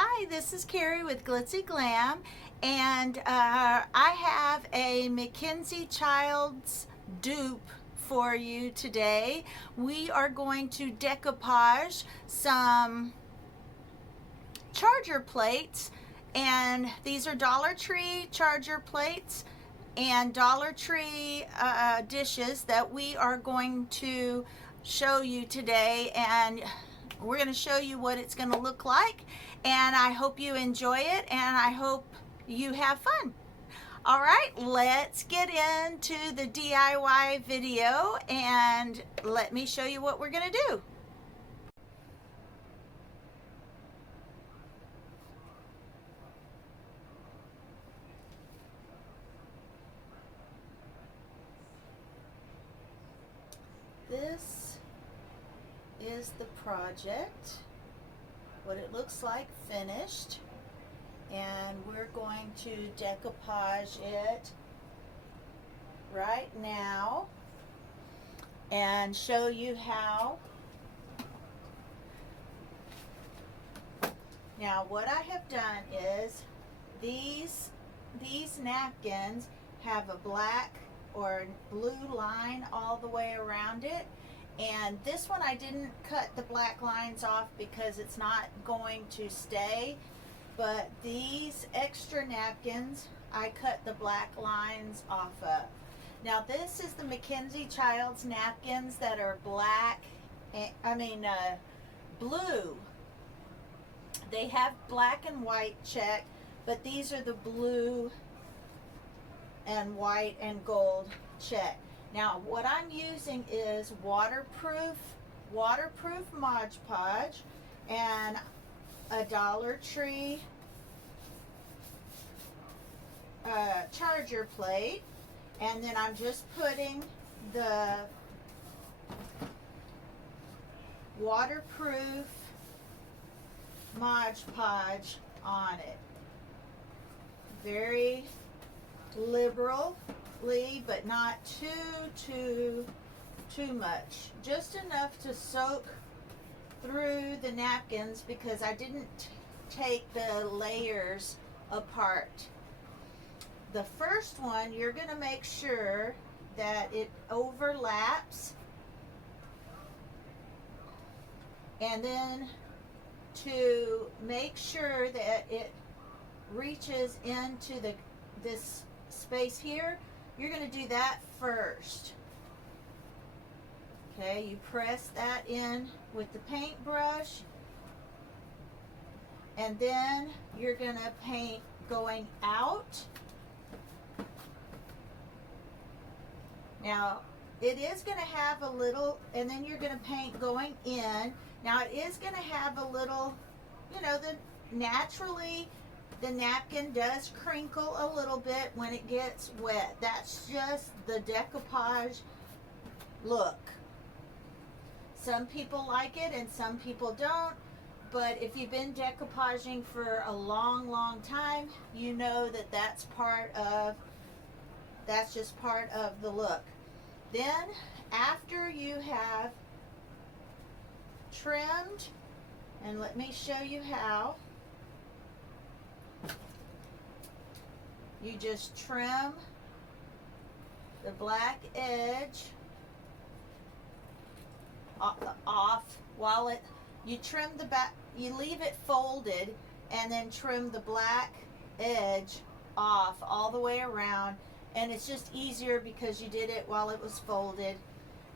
Hi, this is Carrie with Glitzy Glam, and I have a Mackenzie Child's dupe for you today. We are going to decoupage some charger plates, and these are Dollar Tree charger plates and Dollar Tree dishes that we are going to show you today, and we're going to show you what it's going to look like, and I hope you enjoy it, and I hope you have fun. All right, let's get into the DIY video and let me show you what we're going to do. This is the project, what it looks like finished, and we're going to decoupage it right now and show you how. Now what I have done is these napkins have a black or blue line all the way around it, and this one I didn't cut the black lines off because it's not going to stay, but these extra napkins I cut the black lines off of. Now this is the Mackenzie Child's napkins that are black, blue. They have black and white check, but these are the blue and white and gold check. Now what I'm using is waterproof Mod Podge and a Dollar Tree charger plate, and then I'm just putting the waterproof Mod Podge on it. Very liberally, but not too much. Just enough to soak through the napkins because I didn't take the layers apart. The first one, you're going to make sure that it overlaps, and then to make sure that it reaches into this space here, you're going to do that first. Okay, you press that in with the paintbrush, and then you're going to paint going out. Now it is going to have a little, and then you're going to paint going in. Now it is going to have a little, naturally the napkin does crinkle a little bit when it gets wet. That's just the decoupage look. Some people like it and some people don't, but if you've been decoupaging for a long time, you know that that's just part of the look. Then after you have trimmed, and let me show you how, you just trim the black edge off while you trim the back, you leave it folded and then trim the black edge off all the way around, and it's just easier because you did it while it was folded.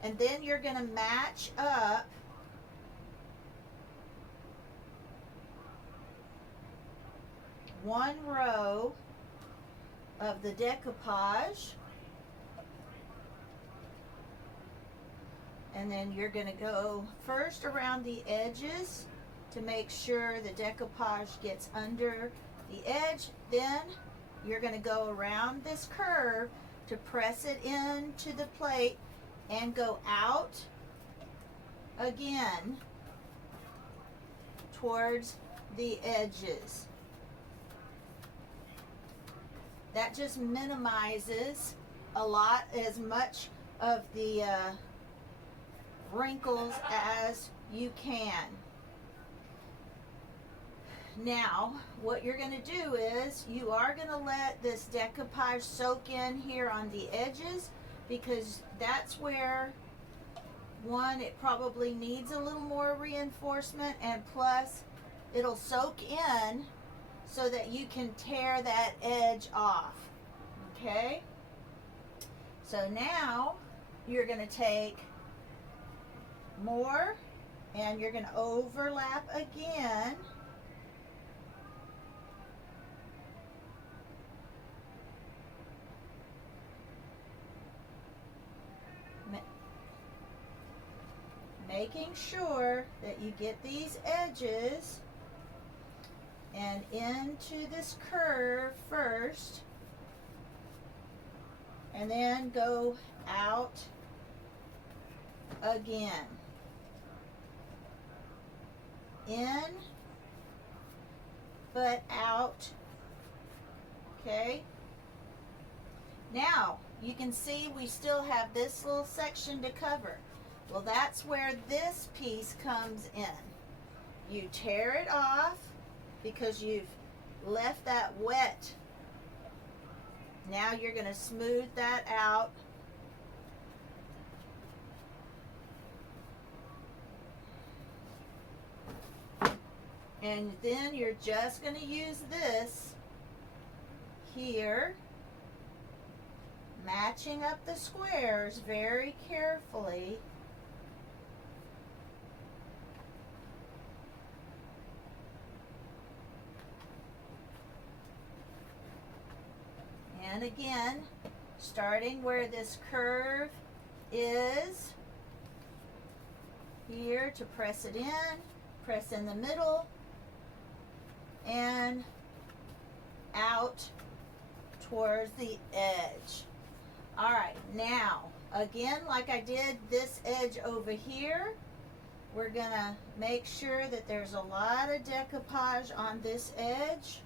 And then you're going to match up one row of the decoupage, and then you're going to go first around the edges to make sure the decoupage gets under the edge. Then you're going to go around this curve to press it into the plate and go out again towards the edges. That just minimizes as much of the wrinkles as you can. now what you're going to do is you are going to let this decoupage soak in here on the edges, because that's where, one, it probably needs a little more reinforcement, and plus it'll soak in so that you can tear that edge off. Okay, so now you're going to take more and you're going to overlap again. Making sure that you get these edges and into this curve first, and then go out again. In, but out. Okay? Now, you can see we still have this little section to cover. Well, that's where this piece comes in. You tear it off because you've left that wet. Now you're going to smooth that out. And then you're just going to use this here, matching up the squares very carefully. And again, starting where this curve is here to press it in, press in the middle, and out towards the edge. All right, now, again, like I did this edge over here, we're gonna make sure that there's a lot of decoupage on this edge,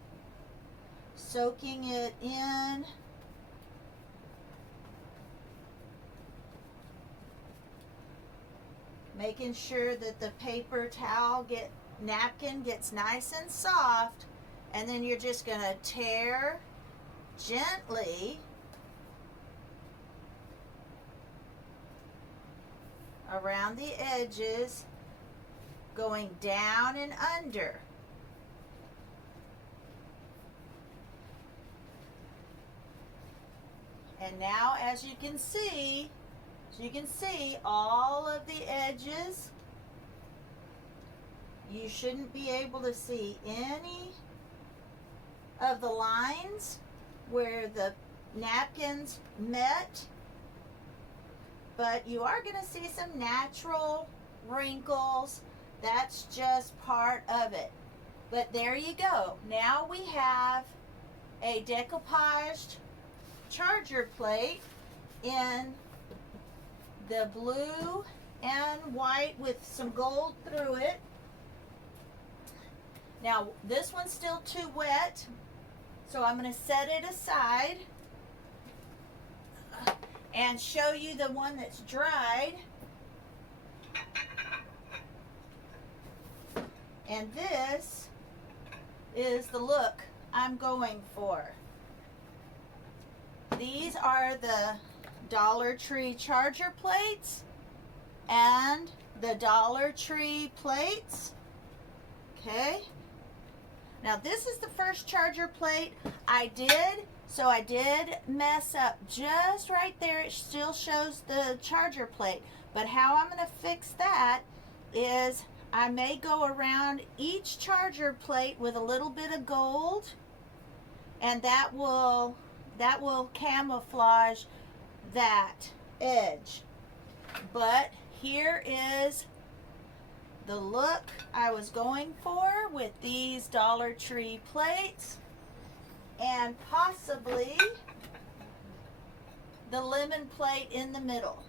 soaking it in. Making sure that the paper towel napkin gets nice and soft, and then you're just going to tear gently around the edges, going down and under. And now, as you can see, all of the edges. You shouldn't be able to see any of the lines where the napkins met, but you are going to see some natural wrinkles. That's just part of it. But there you go. Now we have a decoupaged charger plate in the blue and white with some gold through it. Now this one's still too wet, so I'm going to set it aside and show you the one that's dried. And this is the look I'm going for. These are the Dollar Tree charger plates and the Dollar Tree plates. Okay. Now this is the first charger plate I did, so I did mess up just right there. It still shows the charger plate, but how I'm going to fix that is I may go around each charger plate with a little bit of gold, and that will camouflage that edge. But here is the look I was going for with these Dollar Tree plates, and possibly the lemon plate in the middle.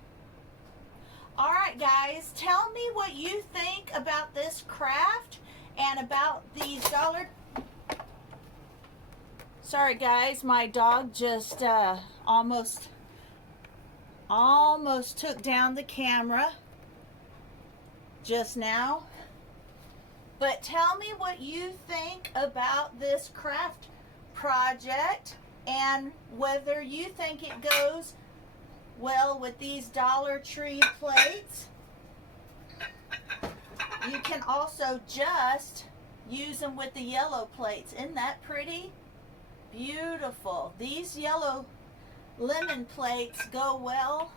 All right, guys, tell me what you think about this craft and about these Sorry, guys, my dog just almost took down the camera just now. But tell me what you think about this craft project and whether you think it goes well with these Dollar Tree plates. You can also just use them with the yellow plates. Isn't that pretty? Beautiful. These yellow lemon plates go well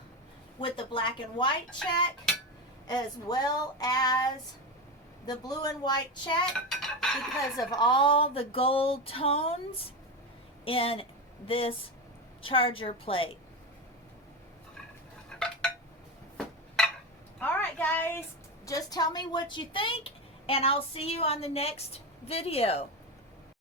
with the black and white check as well as the blue and white check because of all the gold tones in this charger plate. All right, guys, just tell me what you think, and I'll see you on the next video.